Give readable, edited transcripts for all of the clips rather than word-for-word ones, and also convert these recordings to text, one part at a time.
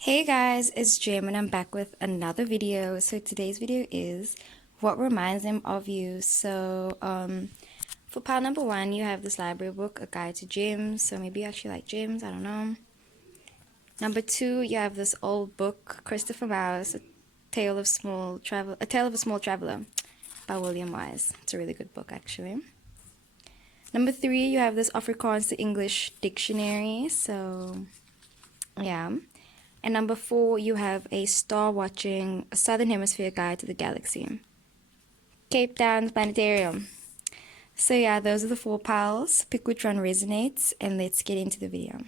Hey guys, it's Jim and I'm back with another video. So today's video is what reminds him of you. For pile number one, you have this library book, A Guide to Gyms. So maybe you actually like gyms, I don't know. Number two, you have this old book, Christopher Mouse, A Tale of a Small Traveler by William Wise. It's a really good book actually. Number three, you have this Afrikaans to English dictionary. So yeah. And number four, you have a star watching, a Southern Hemisphere guide to the galaxy. Cape Town Planetarium. So yeah, those are the four piles. Pick which one resonates and let's get into the video.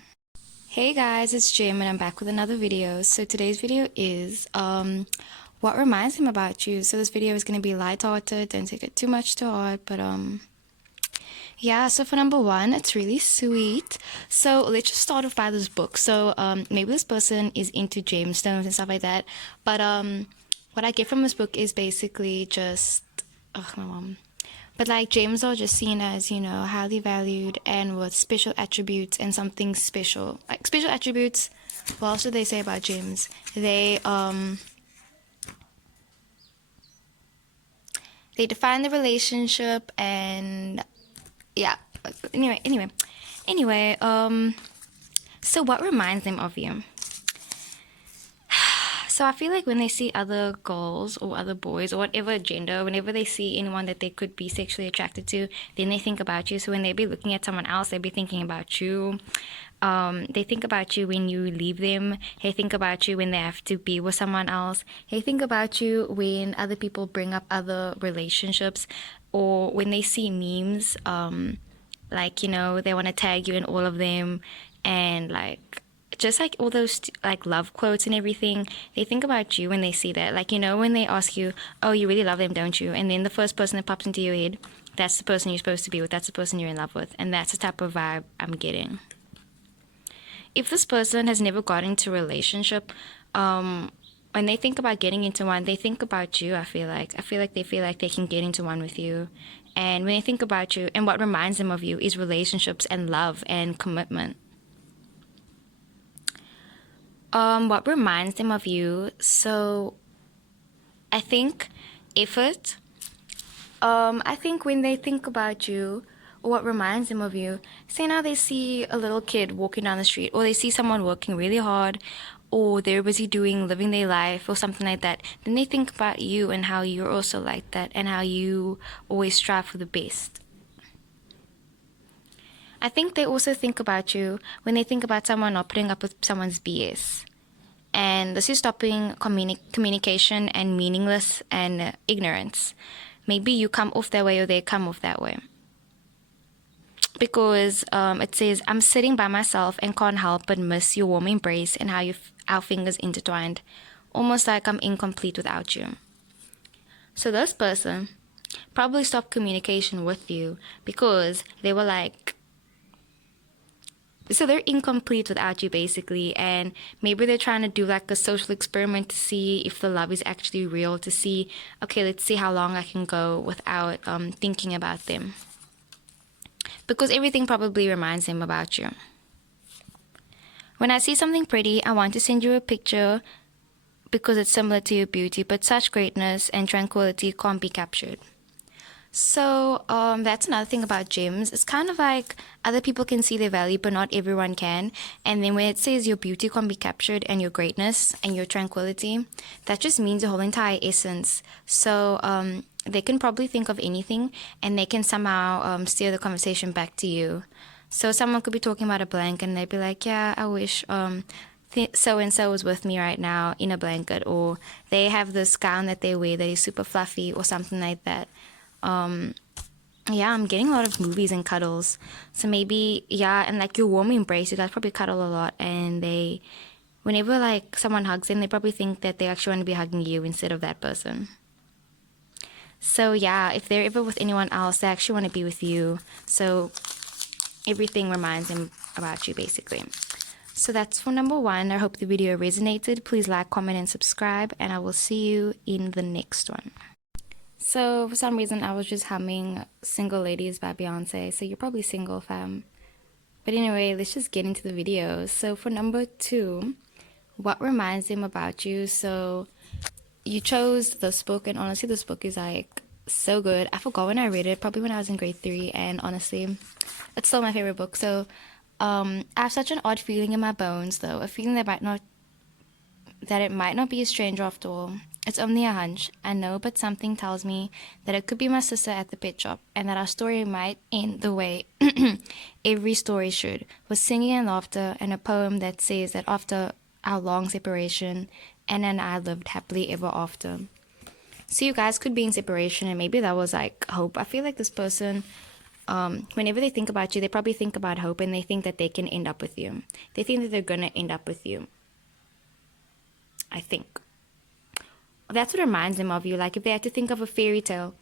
Hey guys, it's Jim and I'm back with another video. So today's video is what reminds him about you. So this video is going to be lighthearted, don't take it too much to heart, but yeah, so for number one, it's really sweet. So let's just start off by this book. So maybe this person is into gemstones and stuff like that. But what I get from this book is basically just, oh, my mom. But like gems are just seen as, you know, highly valued and with special attributes and something special. Like special attributes, what else do they say about gems? They define the relationship and yeah. Anyway, so what reminds them of you? So I feel like when they see other girls or other boys or whatever gender, whenever they see anyone that they could be sexually attracted to, then they think about you. So when they be looking at someone else, they be thinking about you. They think about you when you leave them. They think about you when they have to be with someone else. They think about you when other people bring up other relationships or when they see memes. Like, you know, they want to tag you in all of them and like just like all those like love quotes and everything, they think about you when they see that. Like, you know, when they ask you, oh, you really love them, don't you? And then the first person that pops into your head, that's the person you're supposed to be with, that's the person you're in love with. And that's the type of vibe I'm getting. If this person has never got into a relationship, when they think about getting into one, they think about you. I feel like they feel like they can get into one with you. And when they think about you, and what reminds them of you is relationships and love and commitment. What reminds them of you? So I think effort. I think when they think about you, or what reminds them of you, say now they see a little kid walking down the street, or they see someone working really hard, or they're busy living their life, or something like that, then they think about you and how you're also like that, and how you always strive for the best. I think they also think about you when they think about someone not putting up with someone's BS. And this is stopping communication and meaningless and ignorance. Maybe you come off that way or they come off that way. Because it says, I'm sitting by myself and can't help but miss your warm embrace and how our fingers intertwined, almost like I'm incomplete without you. So this person probably stopped communication with you because they were like, so they're incomplete without you basically, and maybe they're trying to do like a social experiment to see if the love is actually real, to see, okay, let's see how long I can go without thinking about them, because everything probably reminds them about you. When I see something pretty, I want to send you a picture because it's similar to your beauty, but such greatness and tranquility can't be captured. So that's another thing about gems. It's kind of like other people can see their value, but not everyone can. And then when it says your beauty can be captured and your greatness and your tranquility, that just means your whole entire essence. So they can probably think of anything and they can somehow steer the conversation back to you. So someone could be talking about a blank and they'd be like, yeah, I wish so and so was with me right now in a blanket, or they have this gown that they wear that is super fluffy or something like that. Yeah, I'm getting a lot of movies and cuddles. So maybe, yeah, and like your warm embrace, you guys probably cuddle a lot, and whenever like someone hugs them, they probably think that they actually want to be hugging you instead of that person. So yeah, if they're ever with anyone else, they actually want to be with you. So everything reminds them about you basically. So that's for number one. I hope the video resonated. Please like, comment, and subscribe, and I will see you in the next one. So for some reason I was just humming Single Ladies by Beyonce, so you're probably single, fam. But anyway, let's just get into the video. So for number two, what reminds them about you. So you chose this book, and honestly, this book is like so good. I forgot when I read it, probably when I was in grade 3, and honestly, it's still my favorite book. So I have such an odd feeling in my bones, though, a feeling that it might not be a stranger after all. It's only a hunch, I know, but something tells me that it could be my sister at the pet shop, and that our story might end the way every story should, with singing and laughter, and a poem that says that after our long separation, Anna and I lived happily ever after. So you guys could be in separation, and maybe that was like hope. I feel like this person, whenever they think about you, they probably think about hope, and they think that they can end up with you. They think that they're gonna end up with you. I think that's what reminds them of you. Like if they had to think of a fairy tale,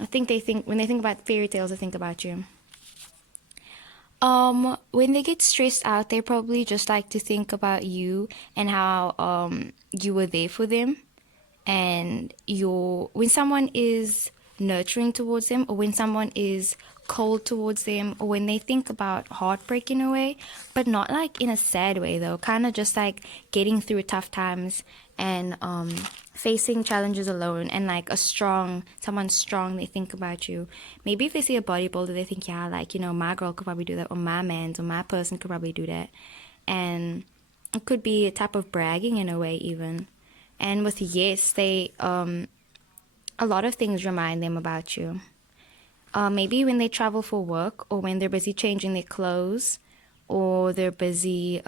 I think they think when they think about fairy tales, they think about you. When they get stressed out, they probably just like to think about you and how you were there for them, and when someone is nurturing towards them, or when someone is cold towards them, or when they think about heartbreak in a way, but not like in a sad way though, kind of just like getting through tough times, and facing challenges alone, and like someone strong, they think about you. Maybe if they see a bodybuilder, they think, yeah, like, my girl could probably do that, or my man's or my person could probably do that. And it could be a type of bragging in a way even. And with yes, a lot of things remind them about you. Maybe when they travel for work, or when they're busy changing their clothes, or they're busy,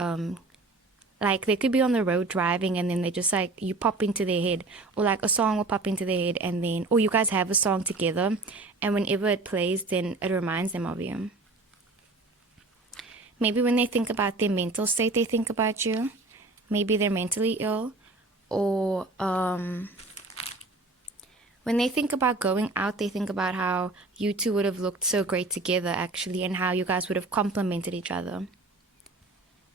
like they could be on the road driving, and then they just like, you pop into their head, or like a song will pop into their head, and then, or you guys have a song together, and whenever it plays, then it reminds them of you. Maybe when they think about their mental state, they think about you. Maybe they're mentally ill, or when they think about going out, they think about how you two would have looked so great together, actually, and how you guys would have complemented each other.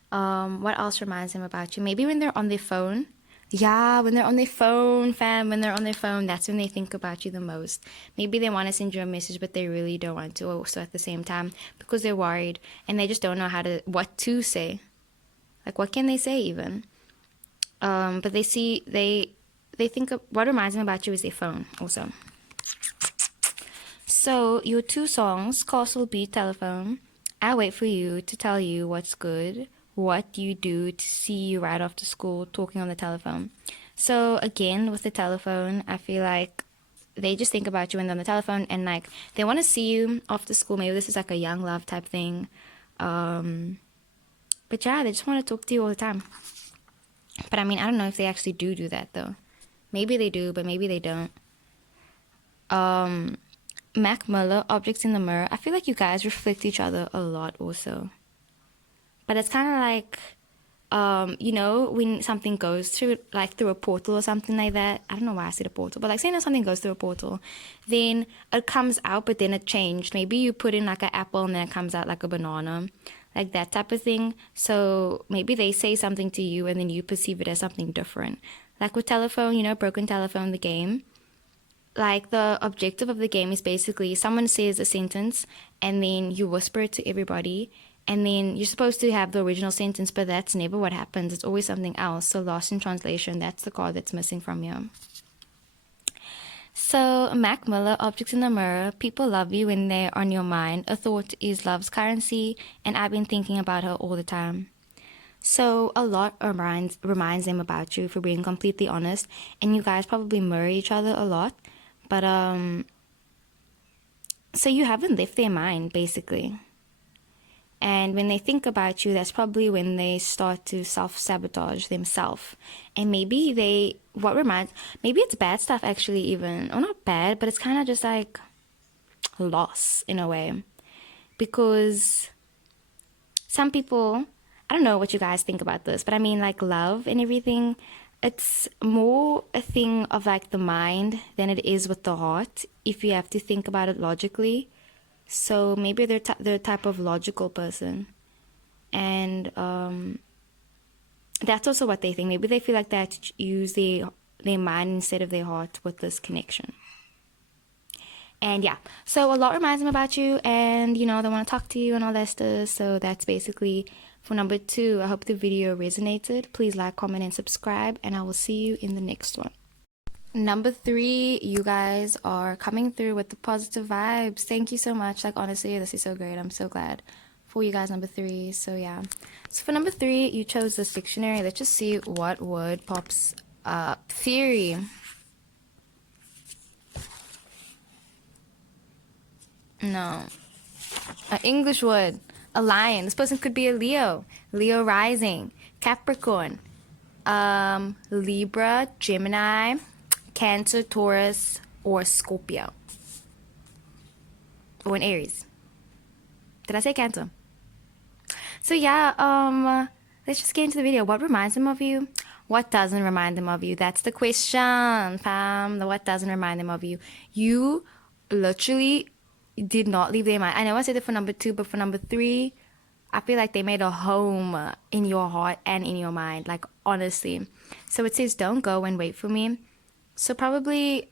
What else reminds them about you? Maybe when they're on their phone. Yeah, when they're on their phone, fam, when they're on their phone, that's when they think about you the most. Maybe they want to send you a message, but they really don't want to also at the same time, because they're worried, and they just don't know what to say. Like, what can they say even? But they think of, what reminds them about you is their phone also. So your two songs, Castle Beat Telephone, I wait for you to tell you what's good, what you do to see you right after school talking on the telephone. So again, with the telephone, I feel like they just think about you when they're on the telephone, and like they want to see you after school. Maybe this is like a young love type thing. But yeah, they just want to talk to you all the time. But I mean, I don't know if they actually do that though. Maybe they do, but maybe they don't. Mac Miller, Objects in the Mirror. I feel like you guys reflect each other a lot also. But it's kind of like, when something goes through a portal or something like that. I don't know why I said a portal, but like saying something goes through a portal, then it comes out, but then it changed. Maybe you put in like an apple and then it comes out like a banana, like that type of thing. So maybe they say something to you and then you perceive it as something different. Like with telephone, Broken Telephone, the game. Like the objective of the game is basically someone says a sentence and then you whisper it to everybody, and then you're supposed to have the original sentence, but that's never what happens. It's always something else. So lost in translation, that's the card that's missing from you. So Mac Miller, Objects in the Mirror. People love you when they're on your mind. A thought is love's currency, and I've been thinking about her all the time. So a lot reminds them about you, if we're being completely honest, and you guys probably mirror each other a lot. But so you haven't left their mind basically. And when they think about you, that's probably when they start to self-sabotage themselves. And maybe maybe it's bad stuff actually even. Or not bad, but it's kind of just like loss in a way. Because some people, I don't know what you guys think about this, but I mean like love and everything, it's more a thing of like the mind than it is with the heart, if you have to think about it logically. So maybe they're a type of logical person, and that's also what they think. Maybe they feel like they have to use their mind instead of their heart with this connection. And yeah, so a lot reminds them about you, and they want to talk to you and all that stuff. So that's basically For number 2, I hope the video resonated. Please like, comment, and subscribe, and I will see you in the next one. Number 3, you guys are coming through with the positive vibes. Thank you so much. Like, honestly, this is so great. I'm so glad for you guys, number 3. So yeah, so for number 3, you chose this dictionary. Let's just see what word pops up. Theory. No. An English word. A lion. This person could be a Leo. Leo rising. Capricorn. Libra, Gemini, Cancer, Taurus, or Scorpio. Or an Aries. Did I say Cancer? So yeah, let's just get into the video. What reminds them of you? What doesn't remind them of you? That's the question, fam. What doesn't remind them of you? You literally did not leave their mind. I know I said it for number 2, but for number 3, I feel like they made a home in your heart and in your mind, like, honestly. So it says, don't go and wait for me. So probably,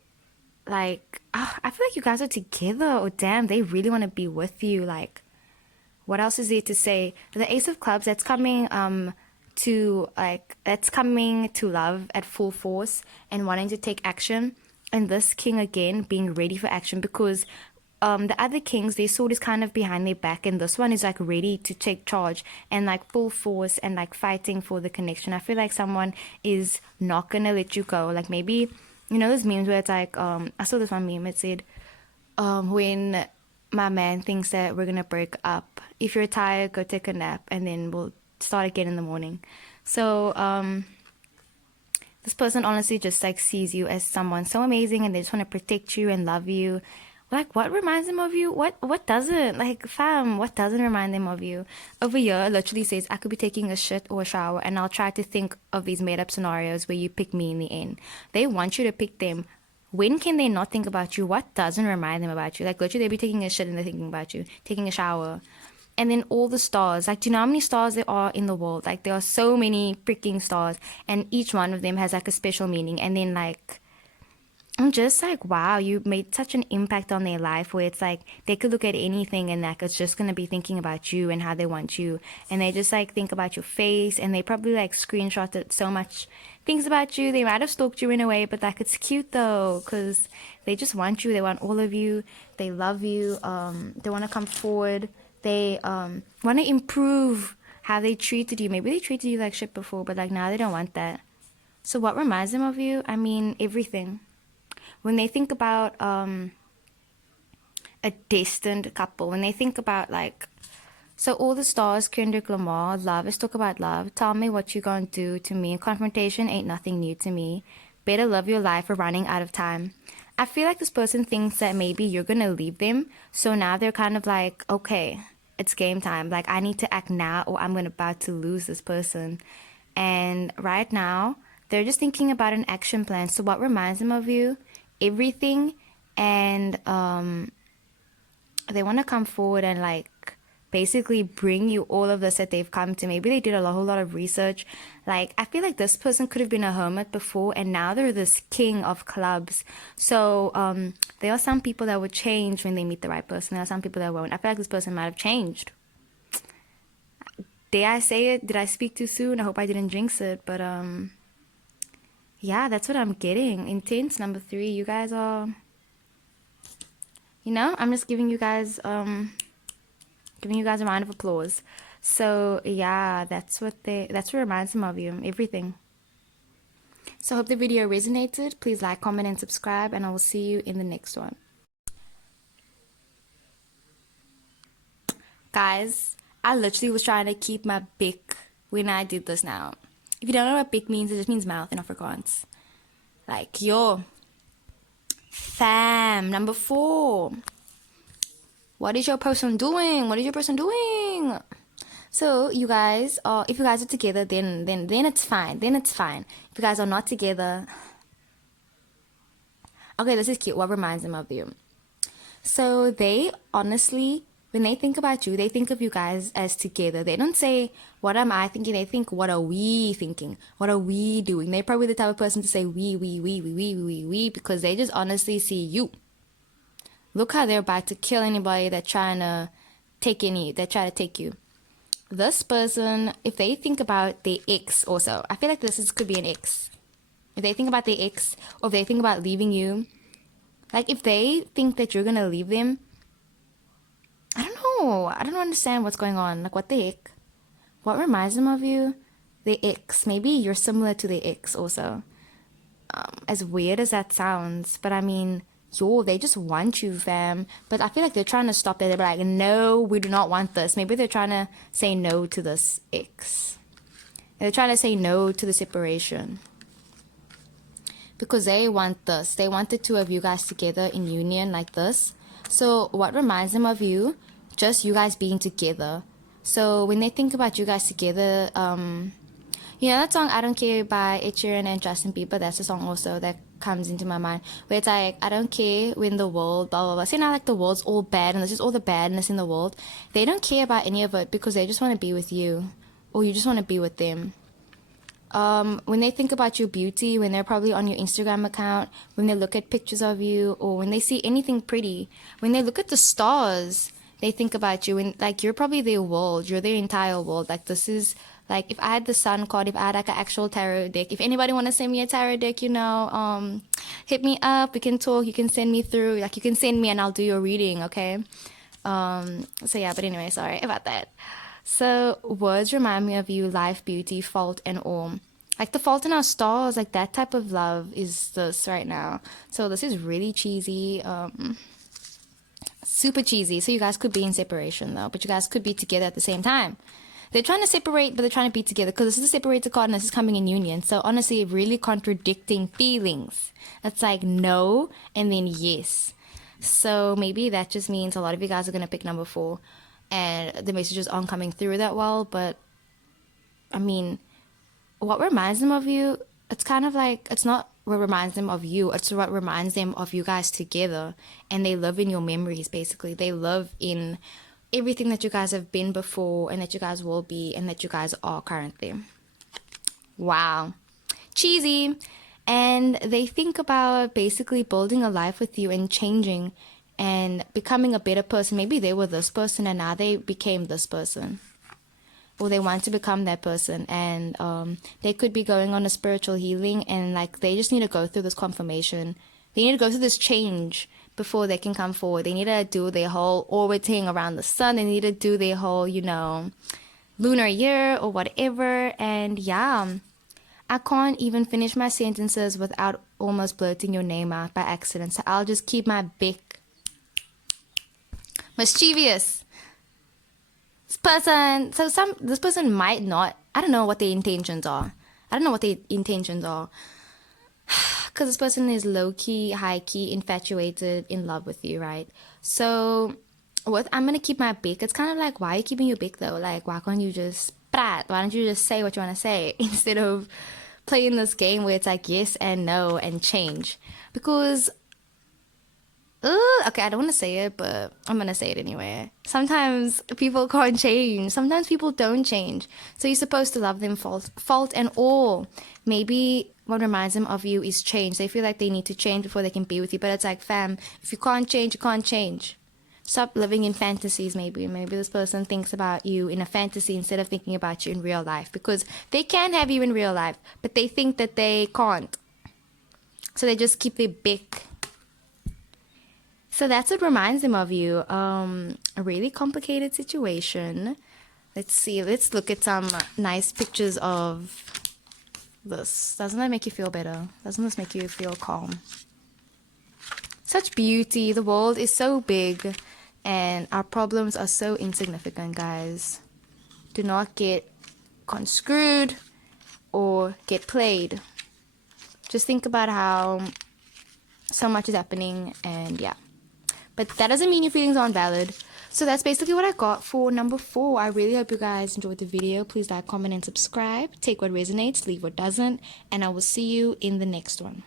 like, I feel like you guys are together, or damn, they really want to be with you. Like, what else is there to say? The Ace of Clubs, that's coming that's coming to love at full force and wanting to take action. And this king, again, being ready for action, because the other kings, their sword is kind of behind their back, and this one is like ready to take charge and like full force and like fighting for the connection. I feel like someone is not gonna let you go. Like, maybe, you know, those memes where it's like, I saw this one meme, it said, when my man thinks that we're gonna break up, if you're tired, go take a nap, and then we'll start again in the morning. So this person honestly just like sees you as someone so amazing, and they just want to protect you and love you. Like, what reminds them of you? What doesn't? Like, fam, what doesn't remind them of you? Over here, literally says, I could be taking a shit or a shower, and I'll try to think of these made-up scenarios where you pick me in the end. They want you to pick them. When can they not think about you? What doesn't remind them about you? Like, literally, they be taking a shit and they're thinking about you. Taking a shower. And then all the stars. Like, do you know how many stars there are in the world? Like, there are so many freaking stars, and each one of them has, like, a special meaning. And then, like, I'm just like, wow, you made such an impact on their life, where it's like they could look at anything and like it's just gonna be thinking about you and how they want you, and they just like think about your face, and they probably like screenshotted so much things about you. They might have stalked you in a way, but like, it's cute though, because they just want you. They want all of you. They love you. They want to come forward. They want to improve how they treated you. Maybe they treated you like shit before, but like now they don't want that. So what reminds them of you? I mean, everything. When they think about a destined couple, when they think about like, so all the stars, Kendrick Lamar, love, let's talk about love. Tell me what you gonna do to me. Confrontation ain't nothing new to me. Better love your life or running out of time. I feel like this person thinks that maybe you're gonna leave them, so now they're kind of like, okay, it's game time. Like, I need to act now or I'm about to lose this person. And right now, they're just thinking about an action plan. So what reminds them of you? Everything. And they want to come forward and like basically bring you all of this that they've come to. Maybe they did a whole lot of research. Like, I feel like this person could have been a hermit before, and now they're this king of clubs. So there are some people that would change when they meet the right person. There are some people that won't. I feel like this person might have changed. Did I say it? Did I speak too soon? I hope I didn't jinx it. But yeah, that's what I'm getting. Intense, number 3. You guys are, you know, I'm just giving you guys a round of applause. So yeah, that's what reminds them of you. Everything. So I hope the video resonated. Please like, comment, and subscribe, and I will see you in the next one. Guys, I literally was trying to keep my beak when I did this now. If you don't know what beak means, it just means mouth in Afrikaans. Like, yo, fam, number 4. What is your person doing? What is your person doing? So you guys are, if you guys are together, then it's fine. Then it's fine. If you guys are not together, okay, this is cute. What reminds them of you? So they honestly, when they think about you, they think of you guys as together. They don't say, what am I thinking? They think, what are we thinking? What are we doing? They're probably the type of person to say we, because they just honestly see you. Look how they're about to kill anybody that try to take you. this person, if they think about their ex also, I feel like could be an ex. If they think about their ex, or if they think about leaving you, like if they think that you're gonna leave them, I don't know. I don't understand what's going on. Like, what the heck? What reminds them of you? Their ex. Maybe you're similar to their ex also. As weird as that sounds, but I mean, they just want you, fam. But I feel like they're trying to stop it. They're like, no, we do not want this. Maybe they're trying to say no to this ex. They're trying to say no to the separation. Because they want this. They want the two of you guys together in union like this. So what reminds them of you? Just you guys being together. So when they think about you guys together, you know that song I Don't Care by Ed Sheeran and Justin Bieber? That's a song also that comes into my mind, where it's like, I don't care when the world, blah, blah, blah. See now, like, the world's all bad and this is all the badness in the world. They don't care about any of it because they just want to be with you, or you just want to be with them. When they think about your beauty, when they're probably on your Instagram account, when they look at pictures of you, or when they see anything pretty, when they look at the stars, they think about you, and like, you're probably their world, you're their entire world. Like, this is, like, if I had the sun card, if I had like an actual tarot deck, if anybody want to send me a tarot deck, you know, hit me up, we can talk, you can send me through, like, you can send me and I'll do your reading, okay? So yeah, but anyway, sorry about that. So words remind me of you, life, beauty, fault, and all. Like the fault in our stars, like that type of love is this right now. So this is really cheesy, super cheesy. So you guys could be in separation though, but you guys could be together at the same time. They're trying to separate, but they're trying to be together because this is a separated card and this is coming in union. So honestly, really contradicting feelings. It's like no and then yes. So maybe that just means a lot of you guys are going to pick number 4 and the messages aren't coming through that well. But I mean, what reminds them of you, it's kind of like, it's not what reminds them of you, it's what reminds them of you guys together. And they live in your memories, basically. They live in everything that you guys have been before and that you guys will be and that you guys are currently. Wow. Cheesy. And they think about basically building a life with you and changing and becoming a better person. Maybe they were this person and now they became this person, or they want to become that person, and they could be going on a spiritual healing, and like they just need to go through this confirmation. They need to go through this change before they can come forward. They need to do their whole orbiting around the sun. They need to do their whole, you know, lunar year or whatever. And yeah, I can't even finish my sentences without almost blurting your name out by accident. So I'll just keep my Beck. Mischievous. This person might not, I don't know what their intentions are. Because this person is low-key, high-key, infatuated, in love with you, right? So, I'm going to keep my Beck. It's kind of like, why are you keeping your Beck, though? Like, why can't you just prat? Why don't you just say what you want to say instead of playing this game where it's like yes and no and change? Because, okay, I don't want to say it, but I'm going to say it anyway. Sometimes people can't change. Sometimes people don't change. So you're supposed to love them fault and all. Maybe what reminds them of you is change. They feel like they need to change before they can be with you. But it's like, fam, if you can't change, you can't change. Stop living in fantasies, maybe. Maybe this person thinks about you in a fantasy instead of thinking about you in real life. Because they can have you in real life, but they think that they can't. So they just keep their Beck. So that's what reminds them of you. A really complicated situation. Let's see. Let's look at some nice pictures of this. Doesn't that make you feel better? Doesn't this make you feel calm? Such beauty. The world is so big and our problems are so insignificant, guys. Do not get conscrewed or get played. Just think about how so much is happening, and yeah. But that doesn't mean your feelings aren't valid. So that's basically what I got for number 4. I really hope you guys enjoyed the video. Please like, comment, and subscribe. Take what resonates, leave what doesn't. And I will see you in the next one.